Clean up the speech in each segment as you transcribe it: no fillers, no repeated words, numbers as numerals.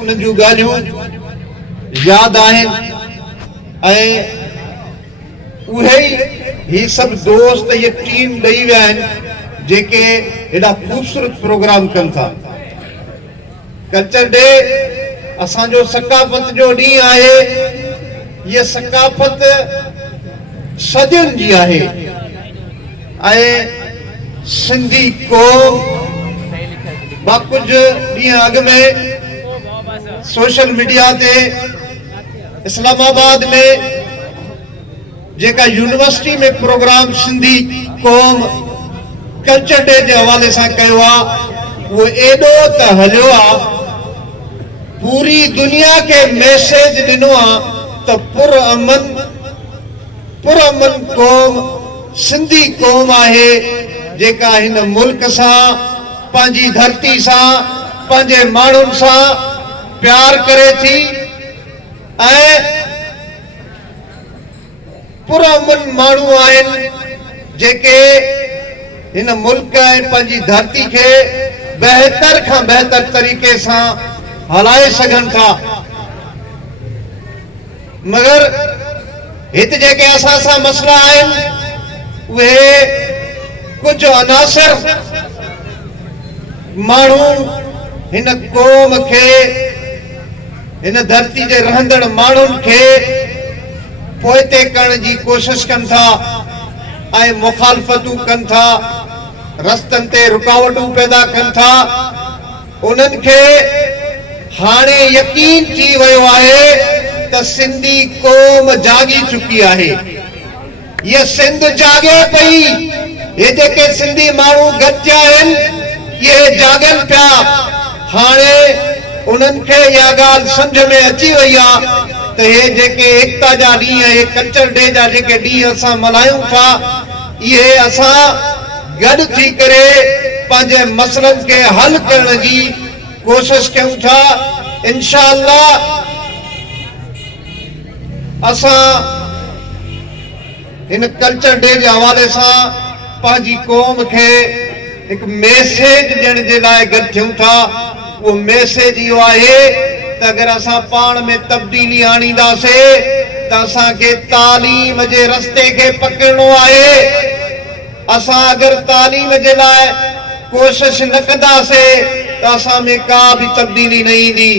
उन जूं ॻाल्हियूं यादि आहिनि ऐं उहे ही सभु दोस्त ये टीम ॾेई विया आहिनि जेके हेॾा ख़ूबसूरत प्रोग्राम कनि था। कल्चर डे असांजो सकाफ़त जो ॾींहुं आहे। ये सकाफ़त सदियुनि जी आहे ऐं सिंधी क़ौम कुझु ॾींहं अॻु में सोशल मीडिया ते इस्लामाबाद में जेका यूनिवर्सिटी में प्रोग्राम सिंधी क़ौम कल्चर डे जे हवाले सां कयो आहे उहो एॾो त हलियो आहे, पूरी दुनिया खे मैसेज ॾिनो आहे त पुरअमन क़ौम सिंधी क़ौम आहे जेका हिन मुल्क सां पंहिंजी धरती सां पंहिंजे माण्हुनि सां प्यार करे थी ऐं पुरअमन माण्हू आहिनि जेके हिन मुल्क ऐं पंहिंजी धरती खे बहितर खां बहितर तरीक़े सां हलाए सघनि था। मगर हिते जेके असां सां मसला आहिनि उहे कुझु अनासर माण्हू हिन क़ौम खे हिन धरती जे रहंदड़ माण्हुनि खे पोइते करण जी कोशिश कनि था ऐं मुखालफ़तूं कनि था, रस्तनि ते रुकावटूं पैदा कनि था। उन्हनि खे हाणे यकीन थी वियो आहे त सिंधी क़ौम जागी चुकी आहे। ये सिंध जागे पई, ये जेके सिंधी माण्हू गॾिजा आहिनि ये जागनि पिया। हाणे उन्हनि खे इहा ॻाल्हि सम्झ में अची वई आहे त हे जेके एकता जा ॾींहं, हे कल्चर डे जा जेके ॾींहं असां मल्हायूं था इहे असां गॾु थी करे पंहिंजे मसइलनि खे हल करण जी कोशिश कयूं था। इंशाअल्लाह असां हिन कल्चर डे जे हवाले सां पंहिंजी क़ौम खे हिकु मैसेज ॾियण जे लाइ गॾु थियूं था। उहो मैसेज इहो आहे त अगरि असां पाण में तब्दीली आणींदासीं त असांखे तालीम जे रस्ते खे पकड़णो आहे। असां अगरि तालीम जे लाइ कोशिश न कंदासीं त असां में का बि तब्दीली न ईंदी।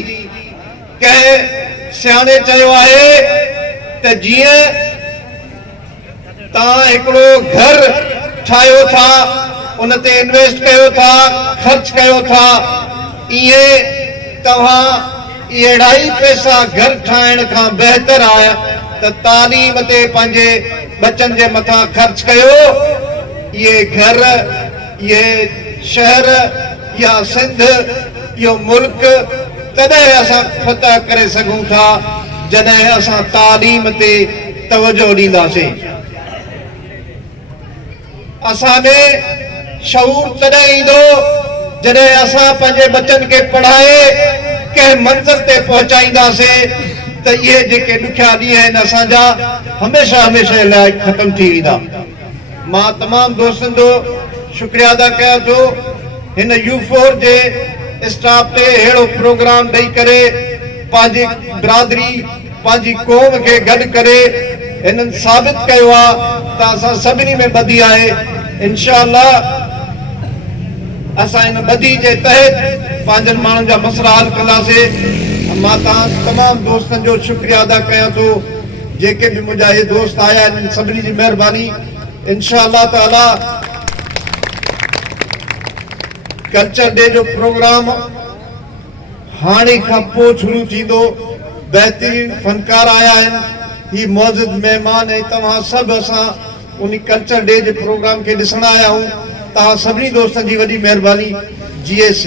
कंहिं सियाणे चयो आहे त जीअं तव्हां हिकिड़ो घर ठाहियो था, उन ते इन्वेस्ट कयो था, ख़र्च कयो था, इएं तव्हां अहिड़ा ई पैसा घर ठाहिण खां बहितर आहे त तालीम ते पंहिंजे बचनि जे मथां ख़र्च कयो। ये घर, ये शहर, या सिंध, यो मुल्क तॾहिं असां फतह करे सघूं था जॾहिं असां तालीम ते तवजो ॾींदासीं। असां में शऊर तॾहिं ईंदो जॾहिं असां पंहिंजे बचनि खे पढ़ाए कंहिं मंज़िल ते पहुचाईंदासीं त इहे जेके ॾुखिया ॾींहं आहिनि असांजा हमेशह हमेशह लाइ ख़तमु थी वेंदा। मां तमामु दोस्तनि जो शुक्रिया अदा कयां थो हिन U4 जे स्टाफ ते अहिड़ो प्रोग्राम ॾेई करे पंहिंजी बिरादरी पंहिंजी क़ौम खे गॾु करे हिननि साबित कयो आहे त असां सभिनी में ॿधी आहे। इंशाअल्लाह असां हिन ॿधी जे तहत पंहिंजनि माण्हुनि जा मसइला हल कंदासीं। मां तमामु दोस्तनि जो शुक्रिया अदा कयां थो जेके बि मुंहिंजा इहे दोस्त आया आहिनि, सभिनी जी महिरबानी। इंशाअल्लाह ताला कल्चर डे जो प्रोग्राम हाणे खां पोइ शुरू थींदो। बहितरीन फनकार आया आहिनि, ही मौजूद महिमान ऐं तव्हां सभु असां उन कल्चर डे जे प्रोग्राम खे ॾिसण आया आहियूं। तव्हां सभिनी दोस्तनि जी वॾी महिरबानी। GS